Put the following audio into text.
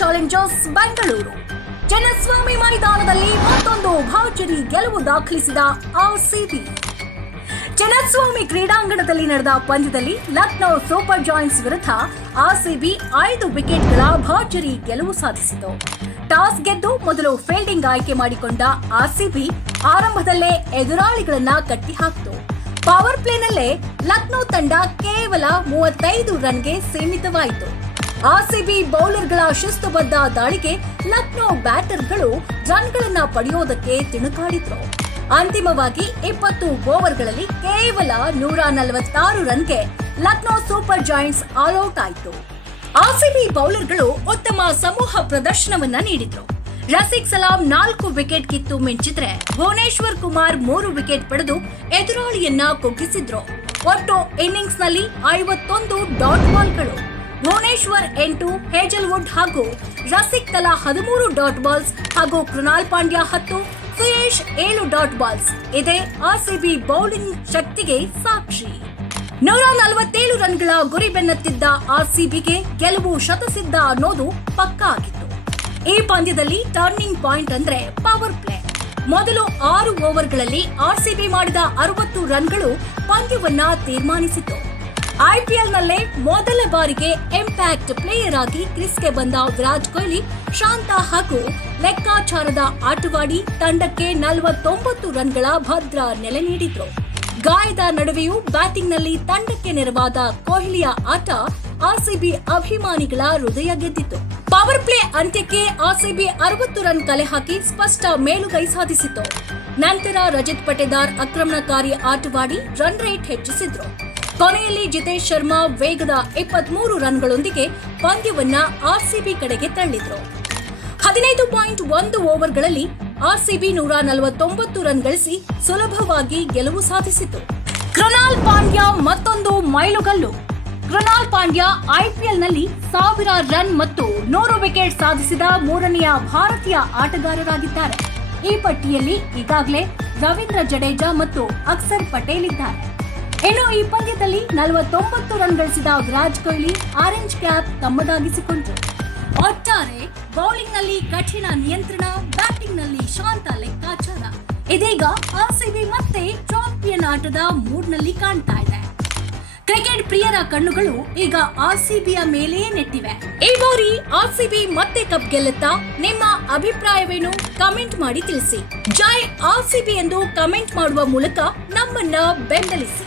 Challengers Bengaluru Chinnaswamy ಮೈದಾನದಲ್ಲಿ ಮತ್ತೊಂದು ಭರ್ಜರಿ ಗೆಲುವು ದಾಖಲಿಸಿದ ಆರ್ಸಿಬಿ. ಚಿನ್ನಸ್ವಾಮಿ ಕ್ರೀಡಾಂಗಣದಲ್ಲಿ ನಡೆದ ಪಂದ್ಯದಲ್ಲಿ ಲಕ್ನೋ ಸೂಪರ್ ಜಾಯಿಂಟ್ಸ್ ವಿರುದ್ಧ ಆರ್ಸಿಬಿ 5 ವಿಕೆಟ್ಗಳ ಭರ್ಜರಿ ಗೆಲುವು ಸಾಧಿಸಿತು. ಟಾಸ್ ಗೆದ್ದು ಮೊದಲು ಫೀಲ್ಡಿಂಗ್ ಆಯ್ಕೆ ಮಾಡಿಕೊಂಡ ಆರ್ಸಿಬಿ ಆರಂಭದಲ್ಲೇ ಎದುರಾಳಿಗಳನ್ನ ಕಟ್ಟಿಹಾಕಿತು. ಪವರ್ ಪ್ಲೇನಲ್ಲೇ ಲಕ್ನೋ ತಂಡ ಕೇವಲ 35 ರನ್ಗೆ ಸೀಮಿತವಾಯಿತು. ಆರ್ಸಿಬಿ ಬೌಲರ್ಗಳ ಶಿಸ್ತುಬದ್ಧ ದಾಳಿಗೆ ಲಕ್ನೋ ಬ್ಯಾಟರ್ಗಳು ರನ್ಗಳನ್ನ ಪಡೆಯೋದಕ್ಕೆ ತಿಣುಕಾಡಿದ್ರು. ಅಂತಿಮವಾಗಿ 20 ಓವರ್ಗಳಲ್ಲಿ ಕೇವಲ 146 ರನ್ಗೆ ಲಕ್ನೋ ಸೂಪರ್ ಜಾಯಿಂಟ್ಸ್ ಆಲ್ಔಟ್ ಆಯಿತು. ಆರ್ಸಿಬಿ ಬೌಲರ್ಗಳು ಉತ್ತಮ ಸಮೂಹ ಪ್ರದರ್ಶನವನ್ನ ನೀಡಿದ್ರು. ರಸಿಕ್ ಸಲಾಂ 4 ವಿಕೆಟ್ ಕಿತ್ತು ಮಿಂಚಿದ್ರೆ ಭುವನೇಶ್ವರ್ ಕುಮಾರ್ 3 ವಿಕೆಟ್ ಪಡೆದು ಎದುರಾಳಿಯನ್ನ ಕುಗ್ಗಿಸಿದ್ರು. ಒಟ್ಟು ಇನ್ನಿಂಗ್ಸ್ ನಲ್ಲಿ 51 ಡಾಟ್ ಬಾಲ್ಗಳು. ಭುವನೇಶ್ವರ್ 8, ಹೇಜಲ್ವುಡ್ ಹಾಗೂ ರಸಿಕ್ ತಲಾ 13 ಡಾಟ್ ಬಾಲ್ಸ್ ಹಾಗೂ ಕೃಣಾಲ್ ಪಾಂಡ್ಯ 10, ಸುಯೇಶ್ 7 ಡಾಟ್ ಬಾಲ್ಸ್. ಇದೇ ಆರ್ಸಿಬಿ ಬೌಲಿಂಗ್ ಶಕ್ತಿಗೆ ಸಾಕ್ಷಿ. 147 ರನ್ಗಳ ಗುರಿ ಬೆನ್ನತ್ತಿದ್ದ ಆರ್ಸಿಬಿಗೆ ಗೆಲುವು ಶತಸಿದ್ಧ ಅನ್ನೋದು ಪಕ್ಕಾ ಆಗಿತ್ತು. ಈ ಪಂದ್ಯದಲ್ಲಿ ಟರ್ನಿಂಗ್ ಪಾಯಿಂಟ್ ಅಂದ್ರೆ ಪವರ್ ಪ್ಲೇ. ಮೊದಲು 6 ಓವರ್ಗಳಲ್ಲಿ ಆರ್ಸಿಬಿ ಮಾಡಿದ 60 ರನ್ಗಳು ಪಂದ್ಯವನ್ನ ತೀರ್ಮಾನಿಸಿತು. ಐಪಿಎಲ್ನಲ್ಲೇ ಮೊದಲ ಬಾರಿಗೆ ಇಂಪ್ಯಾಕ್ಟ್ ಪ್ಲೇಯರ್ ಆಗಿ ಕ್ರೀಸ್ಗೆ ಬಂದ ವಿರಾಟ್ ಕೊಹ್ಲಿ ಶಾಂತ ಹಾಗೂ ಲೆಕ್ಕಾಚಾರದ ಆಟವಾಡಿ ತಂಡಕ್ಕೆ 49 ರನ್ಗಳ ಭದ್ರ ನೆಲೆ ನೀಡಿದ್ರು. ಗಾಯದ ನಡುವೆಯೂ ಬ್ಯಾಟಿಂಗ್ನಲ್ಲಿ ತಂಡಕ್ಕೆ ನೆರವಾದ ಕೊಹ್ಲಿಯ ಆಟ ಆರ್ಸಿಬಿ ಅಭಿಮಾನಿಗಳ ಹೃದಯ ಗೆದ್ದಿತ್ತು. ಪವರ್ ಪ್ಲೇ ಅಂತ್ಯಕ್ಕೆ ಆರ್ಸಿಬಿ 60 ರನ್ ಕಲೆ ಹಾಕಿ ಸ್ಪಷ್ಟ ಮೇಲುಗೈ ಸಾಧಿಸಿತು. ನಂತರ ರಜತ್ ಪಟೇದಾರ್ ಆಕ್ರಮಣಕಾರಿ ಆಟವಾಡಿ ರನ್ ರೇಟ್ ಹೆಚ್ಚಿಸಿದ್ರು. ಕೊನೆಯಲ್ಲಿ ಜಿತೇಶ್ ಶರ್ಮಾ ವೇಗದ 23 ರನ್ಗಳೊಂದಿಗೆ ಪಂದ್ಯವನ್ನ ಆರ್ಸಿಬಿ ಕಡೆಗೆ ತಳ್ಳಿದ್ರು. 15.1 ಓವರ್ಗಳಲ್ಲಿ ಆರ್ಸಿಬಿ 149 ರನ್ ಗಳಿಸಿ ಸುಲಭವಾಗಿ ಗೆಲುವು ಸಾಧಿಸಿತು. ಕೃಣಾಲ್ ಪಾಂಡ್ಯ ಮತ್ತೊಂದು ಮೈಲುಗಲ್ಲು. ಕೃಣಾಲ್ ಪಾಂಡ್ಯ ಐಪಿಎಲ್ನಲ್ಲಿ 1000 ರನ್ ಮತ್ತು 100 ವಿಕೆಟ್ ಸಾಧಿಸಿದ 3ನೆಯ ಭಾರತೀಯ ಆಟಗಾರರಾಗಿದ್ದಾರೆ. ಈ ಪಟ್ಟಿಯಲ್ಲಿ ಈಗಾಗಲೇ ರವೀಂದ್ರ ಜಡೇಜಾ ಮತ್ತು ಅಕ್ಷರ್ ಪಟೇಲ್ ಇದ್ದಾರೆ. ಇನ್ನು ಈ ಪಂದ್ಯದಲ್ಲಿ 49 ರನ್ ಗಳಿಸಿದ ವಿರಾಟ್ ಕೊಹ್ಲಿ ಆರೆಂಜ್ ಕ್ಯಾಪ್ ತಮ್ಮದಾಗಿಸಿಕೊಂಡರು. ಒಟ್ಟಾರೆ ಬೌಲಿಂಗ್ನಲ್ಲಿ ಕಠಿಣ ನಿಯಂತ್ರಣ, ಬ್ಯಾಟಿಂಗ್ನಲ್ಲಿ ಶಾಂತ ಲೆಕ್ಕಾಚಾರ. ಇದೀಗ ಆರ್ಸಿಬಿ ಮತ್ತೆ ಚಾಂಪಿಯನ್ ಆಟದ ಮೂಡ್ನಲ್ಲಿ ಕಾಣ್ತಾ ಇದೆ. ಕ್ರಿಕೆಟ್ ಪ್ರಿಯರ ಕಣ್ಣುಗಳು ಈಗ ಆರ್ಸಿಬಿಯ ಮೇಲೆಯೇ ನೆಟ್ಟಿವೆ. ಈ ಬಾರಿ ಆರ್ಸಿಬಿ ಮತ್ತೆ ಕಪ್ ಗೆಲ್ಲುತ್ತಾ? ನಿಮ್ಮ ಅಭಿಪ್ರಾಯವೇನು? ಕಮೆಂಟ್ ಮಾಡಿ ತಿಳಿಸಿ. ಜೈ ಆರ್ಸಿಬಿ ಎಂದು ಕಮೆಂಟ್ ಮಾಡುವ ಮೂಲಕ ನಮ್ಮನ್ನ ಬೆಂಬಲಿಸಿ.